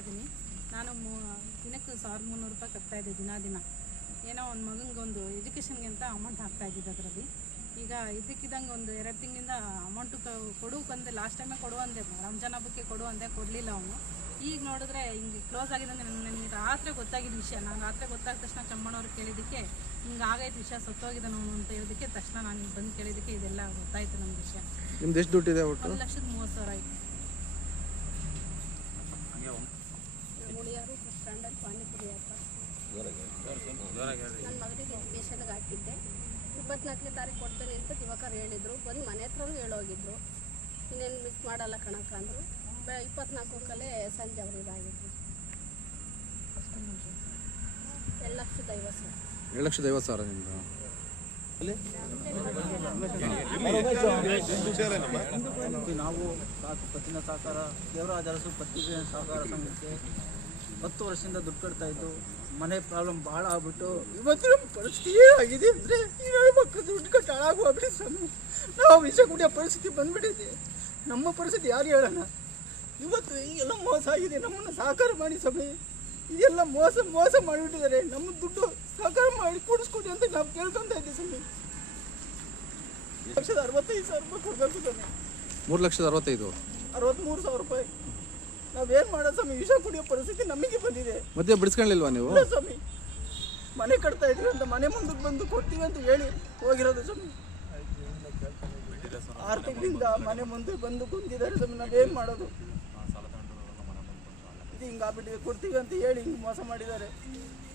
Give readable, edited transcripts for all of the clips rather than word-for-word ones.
ಇದ್ದೀನಿ. ನಾನು ದಿನಕ್ಕೆ 1300 ರೂಪಾಯಿ ಕಟ್ತಾಯಿದ್ದೆ ದಿನ. ಏನೋ ಒಂದು ಮಗನಿಗೆ ಒಂದು ಎಜುಕೇಷನ್ಗೆ ಅಂತ ಅಮೌಂಟ್ ಹಾಕ್ತಾಯಿದ್ದಿದ್ದು ಅದರಲ್ಲಿ. ಈಗ ಇದ್ದಕ್ಕಿದ್ದಂಗೆ ಒಂದು 2 ತಿಂಗಳಿಂದ ಅಮೌಂಟು ಕೊಡು ಬಂದೆ. ಲಾಸ್ಟ್ ಟೈಮೇ ಕೊಡು ಅಂದೆ, ರಂಜಾನ್ ಹಬ್ಬಕ್ಕೆ ಕೊಡು ಅಂದೆ, ಕೊಡಲಿಲ್ಲ ಅವನು. ಈಗ ನೋಡಿದ್ರೆ ಹಿಂಗೆ ಕ್ಲೋಸ್ ಆಗಿದೆ ಅಂದರೆ ನನಗೆ ರಾತ್ರಿ ಗೊತ್ತಾಗಿದ್ದ ವಿಷಯ. ನಾನು ರಾತ್ರಿ ಗೊತ್ತಾದ ತಕ್ಷಣ ಚಮ್ಮಣ್ಣವ್ರಿಗೆ ಕೇಳಿದ್ದಕ್ಕೆ ಹಿಂಗೆ ಆಗೈತೆ ವಿಷಯ, ಸತ್ತೋಗಿದ್ದಾನೆ ಅವನು ಅಂತ ಹೇಳಿದ್ದಕ್ಕೆ ತಕ್ಷಣ ನಾನು ಬಂದು ಕೇಳಿದ್ದಕ್ಕೆ ಇದೆಲ್ಲ ಗೊತ್ತಾಯಿತು ನನ್ನ ವಿಷಯ. ನಿಮ್ದು ಎಷ್ಟು ದುಡ್ಡಿದೆ? 1,30,30,000 ಆಯಿತು. ಮುಳಿಯಾರು ಬಸ್ ಸ್ಟ್ಯಾಂಡಲ್ಲಿ ಪಾನಿಪುರಿ ಹತ್ರ ನನ್ನ ಮಗನಿಗೆ ಎಜುಕೇಷನ್ಗೆ ಹಾಕಿದ್ದೆ. 24ನೇ ತಾರೀಕು ಕೊಡ್ತೇನೆ ಅಂತ ದಿವಾಕರ್ ಹೇಳಿದರು. ಬಂದು ಮನೆ ಹತ್ರನೂ ಹೇಳೋಗಿದ್ರು, ಇನ್ನೇನು ಮಿಸ್ ಮಾಡಲ್ಲ ಕಣಕ್ಕ ಅಂದರು. 24ಕಲ್ಲೇ ಸಂಜೆ ಅವ್ರು ಇದಾಗಿದ್ರು. 7,50,000 ನಿಮ್ದು? ನಾವು ಪತ್ತಿನ ಸಹಕಾರ ದೇವರಾಜ ಅರಸು ಪತ್ತಿನ ಸಹಕಾರ ಸಂಘಕ್ಕೆ 10 ವರ್ಷದಿಂದ ದುಡ್ಡು ಕಟ್ತಾ ಇದ್ದು. ಮನೆ ಪ್ರಾಬ್ಲಮ್ ಭಾಳ ಆಗ್ಬಿಟ್ಟು ಇವತ್ತು ನಮ್ಮ ಪರಿಸ್ಥಿತಿ ಏನಾಗಿದೆ ಅಂದರೆ ಈಗ ಮಕ್ಕಳು ದುಡ್ಡು ಕಟ್ಟು ಹಾಳಾಗೋಗ್ಬಿಡಿ ಸ್ವಾಮಿ. ನಾವು ವಿಷ ಕುಡಿಯೋ ಪರಿಸ್ಥಿತಿ ಬಂದ್ಬಿಟ್ಟಿದೆ. ನಮ್ಮ ಪರಿಸ್ಥಿತಿ ಯಾರು ಹೇಳೋಣ? ಇವತ್ತು ಎಲ್ಲ ಮೋಸ ಆಗಿದೆ. ನಮ್ಮನ್ನು ಸಹಕಾರ ಮಾಡಿ ಸ್ವಾಮಿ, ಇದೆಲ್ಲ ಮೋಸ ಮಾಡಿಬಿಟ್ಟಿದ್ದಾರೆ. ನಮ್ಮ ದುಡ್ಡು ಸಹಕಾರ ಮಾಡಿ ಕೊಡಿಸ್ಕೊಡಿ ಅಂತ ನಾವು ಕೇಳ್ಕೊತಾ ಇದ್ದೀವಿ ಸ್ವಾಮಿ. 1,65,000 ರೂಪಾಯಿ ಕೊಡಬೇಕು ಸ್ವಾಮಿ. 3,65,000? 63,000 ರೂಪಾಯಿ. ನಾವೇನು ಮಾಡೋದು ಸ್ವಾಮಿ? ವಿಷ ಕುಡಿಯೋ ಪರಿಸ್ಥಿತಿ ನಮಗೆ ಬಂದಿದೆ. ಮಧ್ಯೆ ಬಿಡಿಸ್ಕೊಳ್ಳಿಲ್ವಾ ನೀವು? ಇಲ್ಲ ಸ್ವಾಮಿ, ಮನೆ ಕಟ್ತಾ ಇದ್ವಿ ಅಂತ ಮನೆ ಮುಂದಕ್ಕೆ ಬಂದು ಕೊಡ್ತೀವಿ ಅಂತ ಹೇಳಿ ಹೋಗಿರೋದು ಸ್ವಾಮಿ. 6 ತಿಂಗಳಿಂದ ಮನೆ ಮುಂದೆ ಬಂದು ಕುಂತಿದ್ದಾರೆ ಸ್ವಾಮಿ. ನಾವೇನು ಮಾಡೋದು? ಇದು ಹಿಂಗಾಗ್ಬಿಟ್ಟಿದೆ. ಕೊಡ್ತೀವಿ ಅಂತ ಹೇಳಿ ಹಿಂಗೆ ಮೋಸ ಮಾಡಿದ್ದಾರೆ.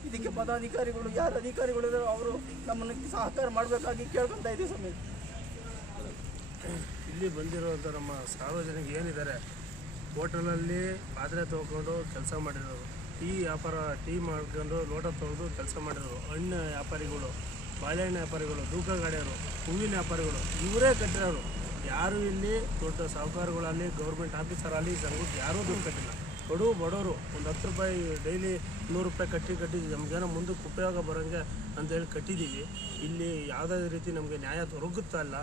ಇದಕ್ಕೆ ಪದಾಧಿಕಾರಿಗಳು ಯಾರು ಅಧಿಕಾರಿಗಳು ಇದ್ದಾರೋ ಅವರು ನಮ್ಮನ್ನು ಸಹಕಾರ ಮಾಡಬೇಕಾಗಿ ಕೇಳ್ಕೊತಾ ಇದ್ದೀವಿ ಸ್ವಾಮಿ. ಇಲ್ಲಿ ಬಂದಿರೋಂಥ ನಮ್ಮ ಸಾರ್ವಜನಿಕ ಏನಿದ್ದಾರೆ, ಹೋಟೆಲಲ್ಲಿ ಪಾತ್ರೆ ತೊಗೊಂಡು ಕೆಲಸ ಮಾಡಿರೋರು, ಟೀ ಮಾಡ್ಕೊಂಡು ಲೋಟ ತೊಳೆದು ಕೆಲಸ ಮಾಡಿರೋರು, ಹಣ್ಣು ವ್ಯಾಪಾರಿಗಳು, ಬಾಳೆಹಣ್ಣು ವ್ಯಾಪಾರಿಗಳು, ತೂಕ ಗಾಡಿಯವರು, ಹೂವಿನ ವ್ಯಾಪಾರಿಗಳು, ಇವರೇ ಕಟ್ಟಿರೋರು. ಯಾರು ಇಲ್ಲಿ ದೊಡ್ಡ ಸಾಹುಕಾರಗಳಲ್ಲಿ ಗೌರ್ಮೆಂಟ್ ಆಫೀಸರಲ್ಲಿ ಸಂಘಕ್ಕೆ ಯಾರೂ ದುಡ್ಡು ಕಟ್ಟಿಲ್ಲ. ಬಡವರು ಒಂದು 10 ರೂಪಾಯಿ ಡೈಲಿ 100 ರೂಪಾಯಿ ಕಟ್ಟಿ ನಮಗೇನೋ ಮುಂದಕ್ಕೆ ಉಪಯೋಗ ಬರೋಂಗೆ ಅಂತೇಳಿ ಕಟ್ಟಿದ್ದೀವಿ. ಇಲ್ಲಿ ಯಾವುದೇ ರೀತಿ ನಮಗೆ ನ್ಯಾಯ ದೊರಕುತ್ತಾ ಇಲ್ಲ.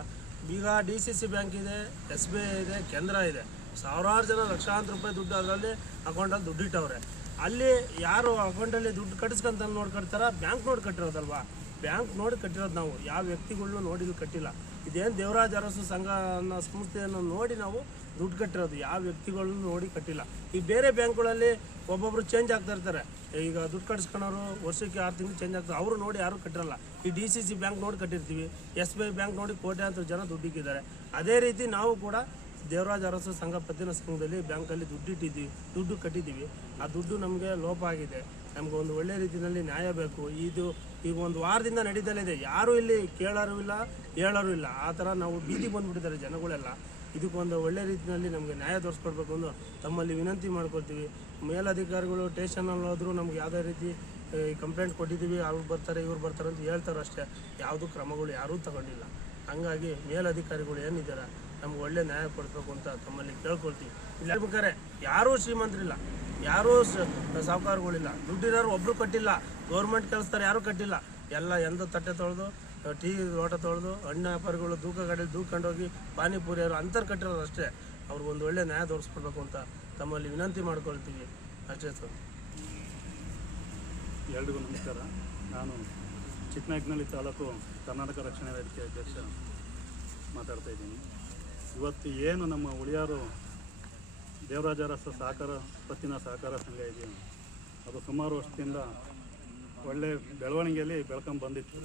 ಈಗ DCC ಬ್ಯಾಂಕ್ ಇದೆ, SBI ಇದೆ, ಕೇಂದ್ರ ಇದೆ. ಸಾವಿರಾರು ಜನ ಲಕ್ಷಾಂತರ ರೂಪಾಯಿ ದುಡ್ಡು ಅದರಲ್ಲಿ ಅಕೌಂಟಲ್ಲಿ ದುಡ್ಡು ಇಟ್ಟವ್ರೆ. ಅಲ್ಲಿ ಯಾರು ಅಕೌಂಟಲ್ಲಿ ದುಡ್ಡು ಕಟ್ಟಿಸ್ಕೊಂತ ನೋಡ್ಕೊಳ್ತಾರ? ಬ್ಯಾಂಕ್ ನೋಡಿ ಕಟ್ಟಿರೋದಲ್ವಾ? ಬ್ಯಾಂಕ್ ನೋಡಿ ಕಟ್ಟಿರೋದು ನಾವು, ಯಾವ ವ್ಯಕ್ತಿಗಳನ್ನೂ ನೋಡಿ ಕಟ್ಟಿಲ್ಲ. ಇದೇನು ದೇವರಾಜ ಅರಸು ಸಂಘ ಅನ್ನೋ ಸಂಸ್ಥೆಯನ್ನು ನೋಡಿ ನಾವು ದುಡ್ಡು ಕಟ್ಟಿರೋದು, ಯಾವ ವ್ಯಕ್ತಿಗಳನ್ನೂ ನೋಡಿ ಕಟ್ಟಿಲ್ಲ. ಈಗ ಬೇರೆ ಬ್ಯಾಂಕ್ಗಳಲ್ಲಿ ಒಬ್ಬೊಬ್ರು ಚೇಂಜ್ ಆಗ್ತಾ ಇರ್ತಾರೆ. ಈಗ ದುಡ್ಡು ಕಟ್ಟಿಸ್ಕೊಳೋರು ವರ್ಷಕ್ಕೆ 6 ತಿಂಗಳು ಚೇಂಜ್ ಆಗ್ತಾರೆ. ಅವರು ನೋಡಿ ಯಾರೂ ಕಟ್ಟಿರಲ್ಲ. ಈ DCC ಬ್ಯಾಂಕ್ ನೋಡಿ ಕಟ್ಟಿರ್ತೀವಿ, SBI ಬ್ಯಾಂಕ್ ನೋಡಿ ಕೋಟ್ಯಾಂತರ ಜನ ದುಡ್ಡಿಕ್ಕಿದ್ದಾರೆ. ಅದೇ ರೀತಿ ನಾವು ಕೂಡ ದೇವರಾಜ ಅರಸು ಸಂಘ ಪತ್ತಿನ ಸಂಘದಲ್ಲಿ ಬ್ಯಾಂಕಲ್ಲಿ ದುಡ್ಡು ಕಟ್ಟಿದ್ದೀವಿ. ಆ ದುಡ್ಡು ನಮಗೆ ಲೋಪ ಆಗಿದೆ. ನಮ್ಗೆ ಒಂದು ಒಳ್ಳೆ ರೀತಿಯಲ್ಲಿ ನ್ಯಾಯ ಬೇಕು. ಇದು ಈಗ 1 ವಾರದಿಂದ ನಡೀತಲೇ ಇದೆ. ಯಾರೂ ಇಲ್ಲಿ ಕೇಳೋರು ಇಲ್ಲ, ಹೇಳೋರು ಇಲ್ಲ. ಆ ಥರ ನಾವು ಬೀದಿಗೆ ಬಂದುಬಿಟ್ಟಿದ್ದಾರೆ ಜನಗಳೆಲ್ಲ. ಇದಕ್ಕೊಂದು ಒಳ್ಳೆ ರೀತಿಯಲ್ಲಿ ನಮಗೆ ನ್ಯಾಯ ತೋರಿಸ್ಕೊಡ್ಬೇಕು ಅಂತ ತಮ್ಮಲ್ಲಿ ವಿನಂತಿ ಮಾಡ್ಕೊಳ್ತೀವಿ. ಮೇಲಧಿಕಾರಿಗಳು ಸ್ಟೇಷನಲ್ಲಿ ಹೋದರೂ ನಮ್ಗೆ ಯಾವುದೇ ರೀತಿ ಕಂಪ್ಲೇಂಟ್ ಕೊಟ್ಟಿದ್ದೀವಿ, ಅವ್ರು ಬರ್ತಾರೆ ಇವ್ರು ಬರ್ತಾರೆ ಅಂತ ಹೇಳ್ತಾರೆ ಅಷ್ಟೇ. ಯಾವುದೂ ಕ್ರಮಗಳು ಯಾರೂ ತಗೊಂಡಿಲ್ಲ. ಹಂಗಾಗಿ ಮೇಲಧಿಕಾರಿಗಳು ಏನಿದ್ದಾರೆ ನಮ್ಗೆ ಒಳ್ಳೆ ನ್ಯಾಯ ಕೊಡಬೇಕು ಅಂತ ತಮ್ಮಲ್ಲಿ ಕೇಳ್ಕೊಳ್ತೀವಿ. ಇಲ್ಲಿ ಬೇಕಾದ್ರೆ ಯಾರೂ ಶ್ರೀಮಂತರಿಲ್ಲ, ಯಾರೂ ಸಾಹುಕಾರಗಳಿಲ್ಲ. ದುಡ್ಡಿರೋರು ಒಬ್ಬರು ಕಟ್ಟಿಲ್ಲ. ಗೌರ್ಮೆಂಟ್ ಕೆಲಸದಾರು ಯಾರೂ ಕಟ್ಟಿಲ್ಲ. ಎಲ್ಲ ಎಂದ ತಟ್ಟೆ ತೊಳೆದು, ಟೀ ಲೋಟ ತೊಳೆದು, ಹಣ್ಣು ವ್ಯಾಪಾರಿಗಳು ತೂಕ ಗಾಡಿಯಲ್ಲಿ ದೂಕೊಂಡೋಗಿ ಪಾನಿಪುರಿಯವರು ಅಂತರ್ ಕಟ್ಟಿರೋರು ಅಷ್ಟೇ. ಅವ್ರಿಗೊಂದು ಒಳ್ಳೆ ನ್ಯಾಯ ತೋರಿಸ್ಕೊಡ್ಬೇಕು ಅಂತ ತಮ್ಮಲ್ಲಿ ವಿನಂತಿ ಮಾಡ್ಕೊಳ್ತೀವಿ ಅಷ್ಟೇ ಸರ್. ಎಲ್ರಿಗೂ ನಮಸ್ಕಾರ. ನಾನು ಚಿಕ್ಕನಾಯಕನಹಳ್ಳಿ ತಾಲೂಕು ಕರ್ನಾಟಕ ರಕ್ಷಣಾ ವೇದಿಕೆ ಅಧ್ಯಕ್ಷ ಮಾತಾಡ್ತಾ ಇದ್ದೀನಿ. ಇವತ್ತು ಏನು ನಮ್ಮ ಉಳಿಯಾರು ದೇವರಾಜ ಅರಸು ಪತ್ತಿನ ಸಹಕಾರ ಸಂಘ ಇದೆಯೋ ಅದು ಸುಮಾರು ವರ್ಷದಿಂದ ಒಳ್ಳೆ ಬೆಳವಣಿಗೆಯಲ್ಲಿ ಬೆಳ್ಕೊಂಡು ಬಂದಿತ್ತು.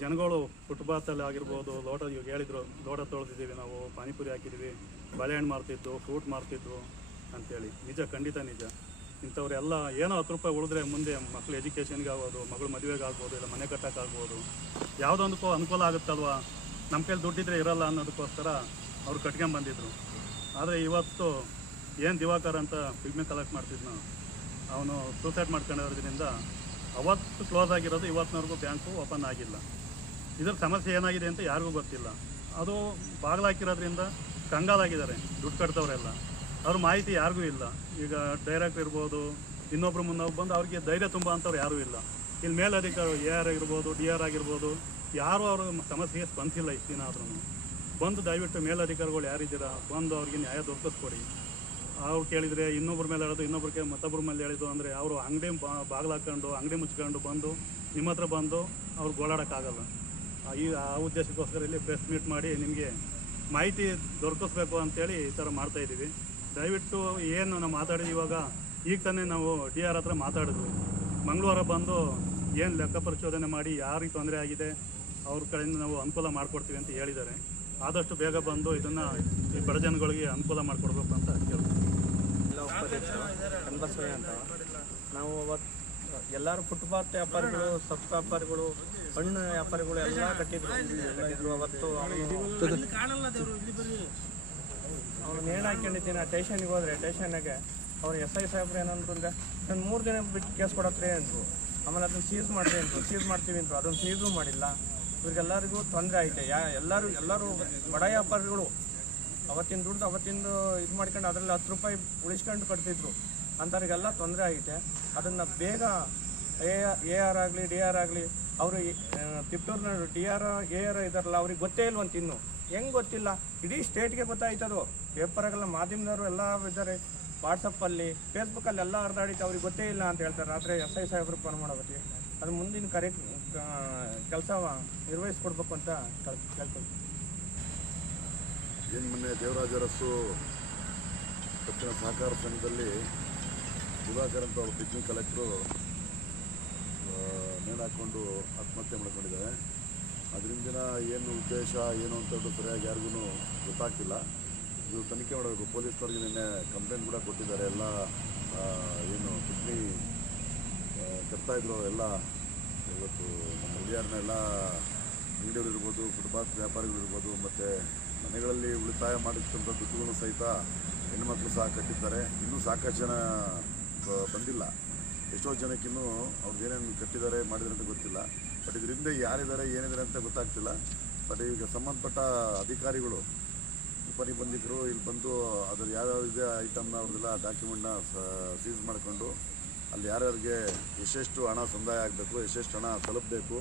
ಜನಗಳು ಫುಟ್ಪಾತಲ್ಲಿ ಆಗಿರ್ಬೋದು, ಇವಾಗ ಹೇಳಿದ್ರು ಲೋಟ ತೊಳೆದಿದ್ದೀವಿ, ನಾವು ಪಾನಿಪುರಿ ಹಾಕಿದ್ದೀವಿ, ಬಾಳೆಹಣ್ಣು ಮಾರ್ತಿದ್ದು, ಫ್ರೂಟ್ ಮಾರ್ತಿದ್ವು ಅಂತೇಳಿ. ನಿಜ, ಖಂಡಿತ ನಿಜ. ಇಂಥವ್ರೆಲ್ಲ ಏನೋ 10 ರೂಪಾಯಿ ಉಳಿದ್ರೆ ಮುಂದೆ ಮಕ್ಕಳು ಎಜುಕೇಷನ್ಗೆ ಆಗ್ಬೋದು, ಮಗಳು ಮದುವೆಗೆ ಆಗ್ಬೋದು, ಇಲ್ಲ ಮನೆ ಕಟ್ಟೋಕ್ಕಾಗ್ಬೋದು, ಯಾವುದೊಂದಕ್ಕೂ ಅನುಕೂಲ ಆಗುತ್ತಲ್ವ. ನಮ್ಮ ಕೈಲಿ ದುಡ್ಡಿದ್ರೆ ಇರೋಲ್ಲ ಅನ್ನೋದಕ್ಕೋಸ್ಕರ ಅವ್ರು ಕಟ್ಕೊಂಬಂದಿದ್ರು. ಆದರೆ ಇವತ್ತು ಏನು ದಿವಾಕರ್ ಅಂತ ಪಿಗ್ಮಿ ಕಲೆಕ್ಟ್ ಮಾಡ್ತಿದ್ನೋ ಅವನು ಸೂಸೈಡ್ ಮಾಡ್ಕೊಂಡಿರೋದ್ರಿಂದ ಅವತ್ತು ಕ್ಲೋಸ್ ಆಗಿರೋದು, ಇವತ್ತಿನವರೆಗೂ ಬ್ಯಾಂಕು ಓಪನ್ ಆಗಿಲ್ಲ. ಇದ್ರ ಸಮಸ್ಯೆ ಏನಾಗಿದೆ ಅಂತ ಯಾರಿಗೂ ಗೊತ್ತಿಲ್ಲ. ಅದು ಬಾಗಿಲಾಕಿರೋದ್ರಿಂದ ಕಂಗಾಲಾಗಿದ್ದಾರೆ ದುಡ್ಡು ಕಟ್ತವರೆಲ್ಲ. ಅವ್ರ ಮಾಹಿತಿ ಯಾರಿಗೂ ಇಲ್ಲ. ಈಗ ಡೈರೆಕ್ಟರ್ ಇರ್ಬೋದು, ಇನ್ನೊಬ್ರು ಮುನ್ನೊಬ್ಬರು ಬಂದು ಅವ್ರಿಗೆ ಧೈರ್ಯ ತುಂಬ ಅಂತವ್ರು ಯಾರೂ ಇಲ್ಲ. ಇಲ್ಲಿ ಮೇಲಧಿಕಾರಿ AR ಆಗಿರ್ಬೋದು, DR ಆಗಿರ್ಬೋದು, ಯಾರೂ ಅವ್ರ ಸಮಸ್ಯೆಗೆ ಸ್ಪಂದಿಸಿಲ್ಲ. ಇಷ್ಟು ದಿನ ಆದ್ರೂ ಬಂದು ದಯವಿಟ್ಟು ಮೇಲಧಿಕಾರಿಗಳು ಯಾರಿದ್ದೀರಾ ಬಂದು ಅವ್ರಿಗೆ ನ್ಯಾಯ ದೊರಕಿಸ್ಕೊಡಿ. ಅವ್ರು ಕೇಳಿದರೆ ಇನ್ನೊಬ್ಬರ ಮೇಲೆ ಹೇಳೋದು, ಇನ್ನೊಬ್ಬರಿಗೆ ಮತ್ತೊಬ್ಬರ ಮೇಲೆ ಹೇಳಿದ್ದು. ಅಂದರೆ ಅವರು ಅಂಗಡಿ ಬಾಗಿಲು ಹಾಕ್ಕೊಂಡು ಅಂಗಡಿ ಮುಚ್ಕೊಂಡು ಬಂದು ನಿಮ್ಮ ಹತ್ರ ಬಂದು ಅವ್ರು ಗೋಳಾಡೋಕ್ಕಾಗಲ್ಲ. ಆ ಉದ್ದೇಶಕ್ಕೋಸ್ಕರ ಇಲ್ಲಿ ಪ್ರೆಸ್ ಮೀಟ್ ಮಾಡಿ ನಿಮಗೆ ಮಾಹಿತಿ ದೊರಕಿಸ್ಬೇಕು ಅಂತೇಳಿ ಈ ಥರ ಮಾಡ್ತಾಯಿದ್ದೀವಿ. ದಯವಿಟ್ಟು ಏನು ನಾವು ಮಾತಾಡಿದ್ವಿ ಇವಾಗ, ಈಗ ತಾನೇ ನಾವು DRR ಹತ್ರ ಮಾತಾಡಿದ್ವಿ. ಮಂಗಳವಾರ ಬಂದು ಏನು ಲೆಕ್ಕ ಪರಿಶೋಧನೆ ಮಾಡಿ ಯಾರಿಗೆ ತೊಂದರೆ ಆಗಿದೆ ಅವ್ರ ಕಡೆಯಿಂದ ನಾವು ಅನುಕೂಲ ಮಾಡಿಕೊಡ್ತೀವಿ ಅಂತ ಹೇಳಿದ್ದಾರೆ. ಆದಷ್ಟು ಬೇಗ ಬಂದು ಇದನ್ನು ಈ ಬಡ ಜನಗಳಿಗೆ ಅನುಕೂಲ ಮಾಡಿಕೊಡ್ಬೇಕು ಅಂತ ಕೇಳ್ತೀವಿ. ಎಲ್ಲ ಉಪಾಧ್ಯಕ್ಷರು ಕನ್ಬಸವಯ್ಯ ಅಂತ. ನಾವು ಅವತ್ತು ಎಲ್ಲರೂ ಫುಟ್ಪಾತ್ ವ್ಯಾಪಾರಿಗಳು, ಸೊಪ್ಪು ವ್ಯಾಪಾರಿಗಳು, ಹಣ್ಣು ವ್ಯಾಪಾರಿಗಳು ಎಲ್ಲ ಕಟ್ಟಿದ್ರು. ಅವತ್ತು ಅವನು ನೇಣು ಹಾಕೊಂಡಿದ್ದೀನಿ. ಸ್ಟೇಷನ್ಗೆ ಹೋದರೆ ಸ್ಟೇಷನ್ಗೆ ಅವ್ರು SI ಸಾಹೇಬ್ರು ಏನಂದ್ರು ಅಂದರೆ ನಾನು 3 ದಿನ ಬಿಟ್ಟು ಕೇಸ್ ಕೊಡತ್ರಿ ಅಂದರು. ಆಮೇಲೆ ಅದನ್ನು ಸೀಸ್ ಮಾಡಿರಿ ಅಂದರು. ಸೀಸ್ ಮಾಡ್ತೀವಿ ಅಂದರು. ಅದನ್ನು ಸೀಸು ಮಾಡಿಲ್ಲ. ಇವ್ರಿಗೆಲ್ಲರಿಗೂ ತೊಂದರೆ ಐತೆ. ಎಲ್ಲರೂ ಬಡ ವ್ಯಾಪಾರಿಗಳು ಅವತ್ತಿನ ದುಡ್ಡು ಅವತ್ತಿಂದು ಇದು ಮಾಡ್ಕೊಂಡು ಅದರಲ್ಲಿ 10 ರೂಪಾಯಿ ಉಳಿಸ್ಕೊಂಡು ಕಟ್ತಿದ್ರು. ಅಂಥವ್ರಿಗೆಲ್ಲ ತೊಂದರೆ ಆಗೈತೆ. ಅದನ್ನು ಬೇಗ AR ಆಗಲಿ DRR ಆಗಲಿ, ಅವರು ತಿಪ್ಟೂರಿನ DRR AR ಇದ್ದಾರಲ್ಲ, ಅವ್ರಿಗೆ ಗೊತ್ತೇ ಇಲ್ವಂತ. ಇನ್ನು ಹೆಂಗೆ ಗೊತ್ತಿಲ್ಲ? ಇಡೀ ಸ್ಟೇಟ್ಗೆ ಗೊತ್ತಾಯ್ತದು. ಪೇಪರಾಗೆಲ್ಲ ಮಾಧ್ಯಮದವರು ಎಲ್ಲ ಇದ್ದಾರೆ, ವಾಟ್ಸಪ್ಪಲ್ಲಿ ಫೇಸ್ಬುಕ್ಕಲ್ಲಿ ಎಲ್ಲ ಹರಿದಾಡಿತ್ತು. ಅವ್ರಿಗೆ ಗೊತ್ತೇ ಇಲ್ಲ ಅಂತ ಹೇಳ್ತಾರೆ. ರಾತ್ರಿ SI ಸಾಹೇಬ್ರು ಫೋನ್ ಮಾಡೋಬತ್ತಿ ಅದು ಮುಂದಿನ ಕೆಲಸ ನಿರ್ವಹಿಸ್ಕೊಡ್ಬೇಕು ಅಂತ ಕೇಳ್ತೀವಿ. ಏನು ಮೊನ್ನೆ ದೇವರಾಜ ಅರಸು ಪತ್ತಿನ ಸಹಕಾರ ಸಂಘದಲ್ಲಿ ದಿವಾಕರ್ ಅಂತ ಅವರು ಪಿಗ್ನಿ ಕಲೆಕ್ಟ್ರು ನೇಣು ಹಾಕ್ಕೊಂಡು ಆತ್ಮಹತ್ಯೆ ಮಾಡ್ಕೊಂಡಿದ್ದಾರೆ. ಅದರಿಂದ ಏನು ಉದ್ದೇಶ ಏನು ಅಂತ ಸರಿಯಾಗಿ ಯಾರಿಗೂ ಗೊತ್ತಾಗ್ತಿಲ್ಲ. ಇದು ತನಿಖೆ ಮಾಡಬೇಕು. ಪೊಲೀಸ್ನವ್ರಿಗೆ ನಿನ್ನೆ ಕಂಪ್ಲೇಂಟ್ ಕೂಡ ಕೊಟ್ಟಿದ್ದಾರೆ. ಎಲ್ಲ ಏನು ಪಿಗ್ನಿ ಕಟ್ತಾಯಿದ್ರು ಎಲ್ಲ ಇವತ್ತು ನಮ್ಮ ಹುಡುಗಿಯರನ್ನ ಎಲ್ಲ ಅಂಗಡಿಯವರು ಇರ್ಬೋದು, ಫುಟ್ಪಾತ್ ವ್ಯಾಪಾರಿಗಳು ಇರ್ಬೋದು, ಮತ್ತು ಮನೆಗಳಲ್ಲಿ ಉಳಿತಾಯ ಮಾಡಿರ್ತಂಥ ದುಡ್ಡುಗಳು ಸಹಿತ ಹೆಣ್ಮಕ್ಳು ಸಹ ಕಟ್ಟಿದ್ದಾರೆ. ಇನ್ನೂ ಸಾಕಷ್ಟು ಜನ ಬಂದಿಲ್ಲ. ಎಷ್ಟೋ ಜನಕ್ಕಿನ್ನೂ ಅವ್ರದ್ದು ಏನೇನು ಕಟ್ಟಿದ್ದಾರೆ ಮಾಡಿದ್ದಾರೆ ಅಂತ ಗೊತ್ತಿಲ್ಲ. ಬಟ್ ಇದರಿಂದ ಯಾರಿದ್ದಾರೆ ಏನಿದ್ದಾರೆ ಅಂತ ಗೊತ್ತಾಗ್ತಿಲ್ಲ. ಬಟ್ ಈಗ ಸಂಬಂಧಪಟ್ಟ ಅಧಿಕಾರಿಗಳು, ಉಪನಿಬಂಧಿಕರು ಇಲ್ಲಿ ಬಂದು ಅದ್ರಲ್ಲಿ ಯಾವ್ಯಾವ ಇದೆ ಐಟಮ್ನ ಅವ್ರದ್ದೆಲ್ಲ ಡಾಕ್ಯುಮೆಂಟ್ನ ಸೀಸ್ ಮಾಡಿಕೊಂಡು ಅಲ್ಲಿ ಯಾರ್ಯಾರಿಗೆ ಎಷ್ಟೆಷ್ಟು ಹಣ ಸಂದಾಯ ಆಗಬೇಕು, ಎಷ್ಟೆಷ್ಟು ಹಣ ತಲುಪಬೇಕು,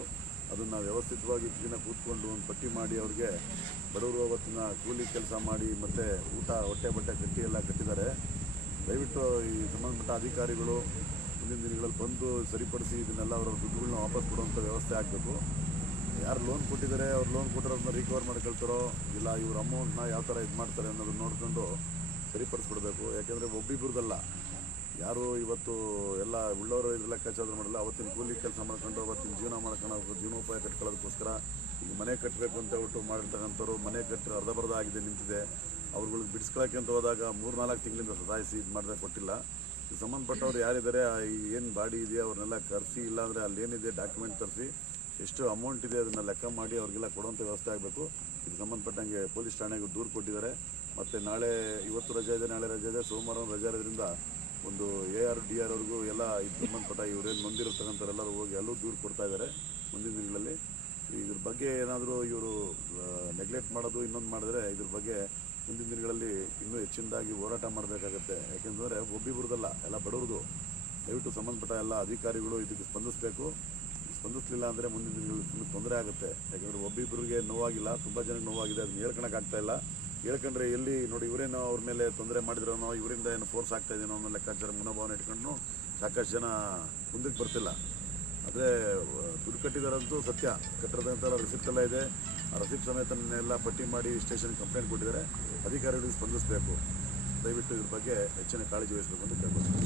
ಅದನ್ನು ವ್ಯವಸ್ಥಿತವಾಗಿ ಕ್ಲೀನ ಕೂತ್ಕೊಂಡು ಒಂದು ಪಟ್ಟಿ ಮಾಡಿ ಅವ್ರಿಗೆ ಬಡವರು ಅವತ್ತಿನ ಕೂಲಿ ಕೆಲಸ ಮಾಡಿ ಮತ್ತು ಊಟ ಹೊಟ್ಟೆ ಬಟ್ಟೆ ಕಟ್ಟಿ ಎಲ್ಲ ಕಟ್ಟಿದ್ದಾರೆ. ದಯವಿಟ್ಟು ಈ ಸಂಬಂಧಪಟ್ಟ ಅಧಿಕಾರಿಗಳು ಮುಂದಿನ ದಿನಗಳಲ್ಲಿ ಬಂದು ಸರಿಪಡಿಸಿ ಇದನ್ನೆಲ್ಲ ಅವರ ದುಡ್ಡುಗಳನ್ನ ವಾಪಸ್ ಕೊಡುವಂಥ ವ್ಯವಸ್ಥೆ ಆಗಬೇಕು. ಯಾರು ಲೋನ್ ಕೊಟ್ಟಿದ್ದಾರೆ ಅವ್ರು ಲೋನ್ ಕೊಟ್ಟಿರೋದನ್ನ ರಿಕವರ್ ಮಾಡ್ಕೊಳ್ತಾರೋ ಇಲ್ಲ ಇವ್ರ ಅಮೌಂಟ್ನ ಯಾವ ಥರ ಇದು ಮಾಡ್ತಾರೆ ಅನ್ನೋದನ್ನ ನೋಡಿಕೊಂಡು ಸರಿಪಡಿಸ್ಕೊಡ್ಬೇಕು. ಯಾಕೆಂದರೆ ಒಬ್ಬಿಬ್ಬರದಲ್ಲ, ಯಾರು ಇವತ್ತು ಎಲ್ಲ ಉಳ್ಳವರು ಇದ್ರ ಲೆಕ್ಕಾಚಾರ ಮಾಡಲ್ಲ. ಅವತ್ತಿನ ಕೂಲಿ ಕೆಲಸ ಮಾಡ್ಕೊಂಡು ಅವತ್ತಿನ ಜೀವನ ಮಾಡ್ಕೊಂಡು ಜೀವನೋಪಾಯ ಕಟ್ಕೊಳ್ಳೋದಕ್ಕೋಸ್ಕರ ಈಗ ಮನೆ ಕಟ್ಟಬೇಕು ಅಂತ ಹೇಳ್ಬಿಟ್ಟು ಮಾಡಿರ್ತಕ್ಕಂಥವ್ರು ಮನೆ ಕಟ್ಟಿ ಅರ್ಧಬರ್ಧ ಆಗಿದೆ ನಿಂತಿದೆ. ಅವ್ರುಗಳಿಗೆ ಬಿಡಿಸ್ಕೊಳ್ಳೋಕೆ ಅಂತ ಹೋದಾಗ 3-4 ತಿಂಗಳಿಂದ ಸದಾಯಿಸಿ ಇದು ಮಾಡಿದ್ರೆ ಕೊಟ್ಟಿಲ್ಲ. ಇದು ಸಂಬಂಧಪಟ್ಟವ್ರು ಯಾರಿದ್ದಾರೆ ಏನು ಬಾಡಿ ಇದೆಯಾ ಅವ್ರನ್ನೆಲ್ಲ ಕರೆಸಿ, ಇಲ್ಲಾಂದರೆ ಅಲ್ಲೇನಿದೆ ಡಾಕ್ಯುಮೆಂಟ್ ತರಿಸಿ ಎಷ್ಟು ಅಮೌಂಟ್ ಇದೆ ಅದನ್ನು ಲೆಕ್ಕ ಮಾಡಿ ಅವ್ರಿಗೆಲ್ಲ ಕೊಡುವಂಥ ವ್ಯವಸ್ಥೆ ಆಗಬೇಕು. ಇದು ಸಂಬಂಧಪಟ್ಟಂಗೆ ಪೊಲೀಸ್ ಠಾಣೆಗೆ ದೂರು ಕೊಟ್ಟಿದ್ದಾರೆ. ಮತ್ತು ನಾಳೆ ಇವತ್ತು ರಜೆ ಇದೆ, ನಾಳೆ ರಜೆ ಇದೆ, ಸೋಮವಾರ ರಜೆ ಇರೋದ್ರಿಂದ ಒಂದು AR DRR ಅವ್ರಿಗೂ ಎಲ್ಲ ಇದು ಸಂಬಂಧಪಟ್ಟ ಇವರೇನು ನೊಂದಿರತಕ್ಕಂಥವ್ರೆಲ್ಲರೂ ಹೋಗಿ ಎಲ್ಲೂ ದೂರು ಕೊಡ್ತಾ ಇದ್ದಾರೆ. ಮುಂದಿನ ದಿನಗಳಲ್ಲಿ ಇದ್ರ ಬಗ್ಗೆ ಏನಾದರೂ ಇವರು ನೆಗ್ಲೆಕ್ಟ್ ಮಾಡೋದು ಇನ್ನೊಂದು ಮಾಡಿದ್ರೆ ಇದ್ರ ಬಗ್ಗೆ ಮುಂದಿನ ದಿನಗಳಲ್ಲಿ ಇನ್ನೂ ಹೆಚ್ಚಿನದಾಗಿ ಹೋರಾಟ ಮಾಡಬೇಕಾಗತ್ತೆ. ಯಾಕೆಂದರೆ ಒಬ್ಬಿಬ್ಬರದಲ್ಲ, ಎಲ್ಲ ಬಡವ್ರದು. ದಯವಿಟ್ಟು ಸಂಬಂಧಪಟ್ಟ ಎಲ್ಲ ಅಧಿಕಾರಿಗಳು ಇದಕ್ಕೆ ಸ್ಪಂದಿಸಬೇಕು. ಸ್ಪಂದಿಸಲಿಲ್ಲ ಅಂದರೆ ಮುಂದಿನ ದಿನಗಳಲ್ಲಿ ತೊಂದರೆ ಆಗುತ್ತೆ. ಯಾಕೆಂದರೆ ಒಬ್ಬಿಬ್ಬರಿಗೆ ನೋವಾಗಿಲ್ಲ, ತುಂಬ ಜನಕ್ಕೆ ನೋವಾಗಿದೆ. ಅದನ್ನ ಹೇಳ್ಕೊಳಕ್ಕಾಗ್ತಾಯಿಲ್ಲ. ಹೇಳ್ಕೊಂಡ್ರೆ ಎಲ್ಲಿ ನೋಡಿ ಇವರೇನೋ ಅವ್ರ ಮೇಲೆ ತೊಂದರೆ ಮಾಡಿದ್ರೋನೋ ಇವರಿಂದ ಏನು ಫೋರ್ಸ್ ಆಗ್ತಾ ಇದೆಯೋ ಅನ್ನೋ ಲೆಕ್ಕಾಚಾರ ಮನೋಭಾವನೆ ಇಟ್ಕೊಂಡು ಸಾಕಷ್ಟು ಜನ ಮುಂದಕ್ಕೆ ಬರ್ತಿಲ್ಲ. ಆದರೆ ದುಡ್ಡು ಕಟ್ಟಿದಾರಂತೂ ಸತ್ಯ, ಕಟ್ಟಿರೋದಂತೆಲ್ಲ ರಿಸಿಪ್ಟ್ ಎಲ್ಲ ಇದೆ. ಆ ರಿಸಿಪ್ಟ್ ಸಮೇತನೆಲ್ಲ ಪಟ್ಟಿ ಮಾಡಿ ಸ್ಟೇಷನ್ ಕಂಪ್ಲೇಂಟ್ ಕೊಟ್ಟಿದ್ದಾರೆ. ಅಧಿಕಾರಿಗಳಿಗೆ ಸ್ಪಂದಿಸಬೇಕು. ದಯವಿಟ್ಟು ಇದ್ರ ಬಗ್ಗೆ ಹೆಚ್ಚಿನ ಕಾಳಜಿ ವಹಿಸಬೇಕು ಅಂತ ಕೇಳ್ಬೋದು.